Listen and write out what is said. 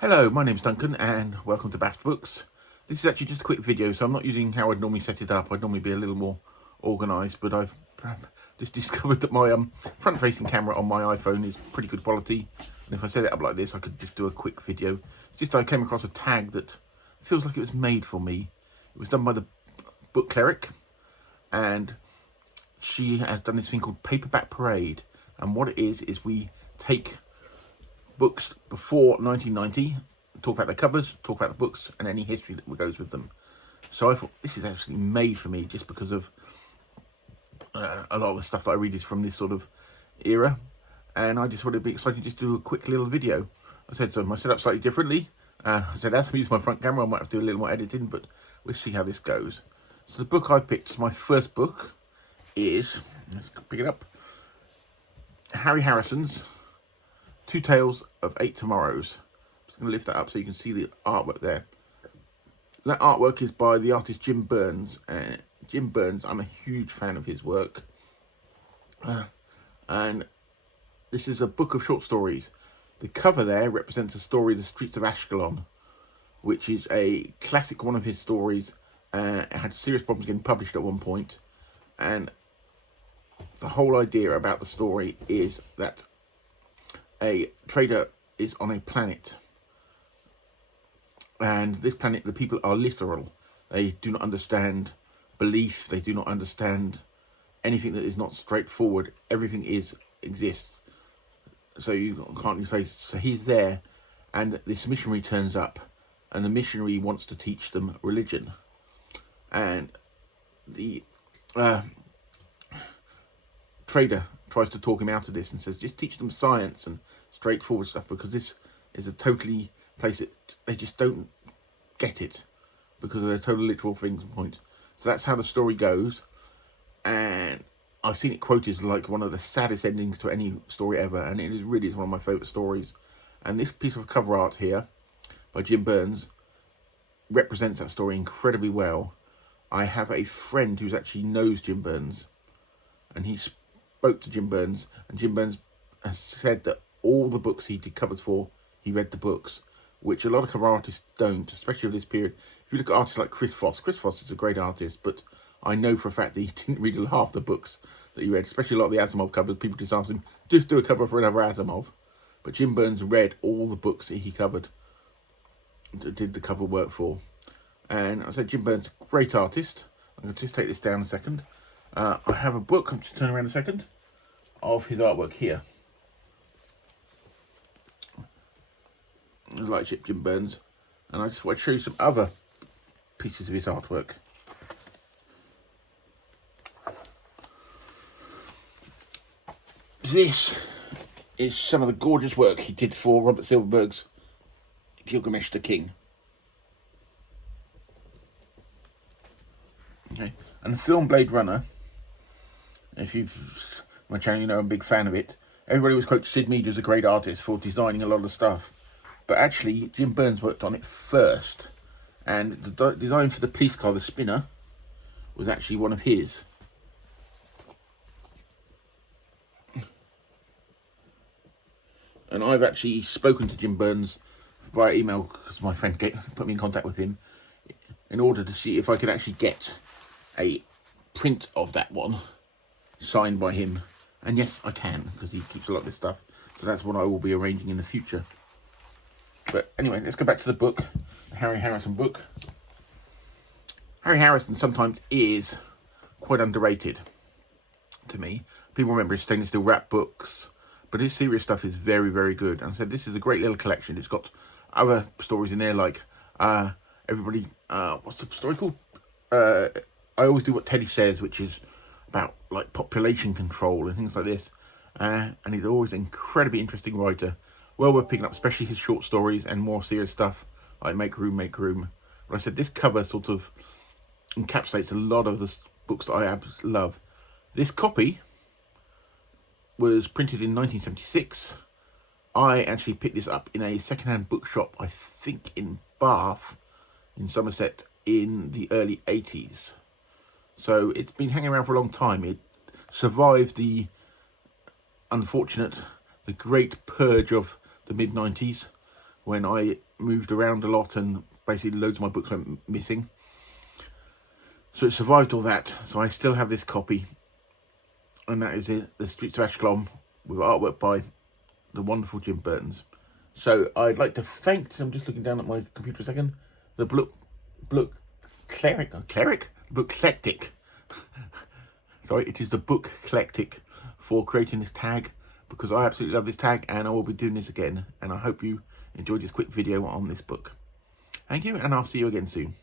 Hello, my name's Duncan and welcome to Baft Books. This is actually just a quick video, so I'm not using how I'd normally set it up. I'd normally be a little more organised, but I've just discovered that my front-facing camera on my iPhone is pretty good quality. And if I set it up like this, I could just do a quick video. It's just I came across a tag that feels like it was made for me. It was done by the Bookclectic, and she has done this thing called Paperback Parade. And what it is we take books before 1990, talk about the covers, talk about the books, and any history that goes with them. So I thought this is actually made for me just because of a lot of the stuff that I read is from this sort of era, and I just wanted to be excited just to do a quick little video. I said so. My setup slightly differently. I said as I use my front camera, I might have to do a little more editing, but we'll see how this goes. So the book I picked, my first book, is, let's pick it up, Harry Harrison's Two Tales of Eight Tomorrows. I'm just going to lift that up so you can see the artwork there. That artwork is by the artist Jim Burns. Jim Burns, I'm a huge fan of his work. And this is a book of short stories. The cover there represents a story, The Streets of Ashkelon, which is a classic one of his stories. It had serious problems getting published at one point. And the whole idea about the story is that a trader is on a planet, and this planet, the people are literal. They do not understand belief. They do not understand anything that is not straightforward. Everything exists. So you can't face. So he's there, and this missionary turns up, and the missionary wants to teach them religion, and the trader tries to talk him out of this and says, just teach them science and straightforward stuff, because this is a totally place that they just don't get it because of their total literal things and points. So that's how the story goes, and I've seen it quoted as like one of the saddest endings to any story ever, and it is really one of my favourite stories. And this piece of cover art here by Jim Burns represents that story incredibly well. I have a friend who actually knows Jim Burns, and he spoke to Jim Burns, and Jim Burns has said that all the books he did covers for, he read the books, which a lot of cover artists don't, especially of this period. If you look at artists like Chris Foss is a great artist, but I know for a fact that he didn't read half the books that he read, especially a lot of the Asimov covers. People just asked him, just do a cover for another Asimov. But Jim Burns read all the books that he covered, did the cover work for. And I said Jim Burns, great artist. I'm going to just take this down a second. I have a book, I'm just turning around a second, of his artwork here. Lightship Jim Burns. And I just want to show you some other pieces of his artwork. This is some of the gorgeous work he did for Robert Silverberg's Gilgamesh the King. Okay, and the film Blade Runner, if you've my channel, you know I'm a big fan of it. Everybody always quotes Sid Mead as a great artist for designing a lot of stuff, but actually Jim Burns worked on it first, and the design for the police car, the Spinner, was actually one of his. And I've actually spoken to Jim Burns via email, because my friend put me in contact with him, in order to see if I could actually get a print of that one signed by him. And yes, I can, because he keeps a lot of this stuff. So that's what I will be arranging in the future. But anyway, let's go back to the book, the Harry Harrison book. Harry Harrison sometimes is quite underrated to me. People remember his stainless steel wrap books, but his serious stuff is very, very good. And so this is a great little collection. It's got other stories in there, like everybody, what's the story called? I Always Do What Teddy Says, which is about like population control and things like this. And he's always an incredibly interesting writer. Well worth picking up, especially his short stories and more serious stuff like Make Room, Make Room. But I said this cover sort of encapsulates a lot of the books that I absolutely love. This copy was printed in 1976. I actually picked this up in a second-hand bookshop, I think in Bath, in Somerset, in the early 80s. So it's been hanging around for a long time. It survived the great purge of the mid-90s, when I moved around a lot and basically loads of my books went missing. So it survived all that. So I still have this copy. And that is it, The Streets of Ashkelon, with artwork by the wonderful Jim Burns. So I'd like to thank, I'm just looking down at my computer a second, the Bookclectic. Sorry, it is the Bookclectic for creating this tag, because I absolutely love this tag and I will be doing this again. And I hope you enjoyed this quick video on this book. Thank you, and I'll see you again soon.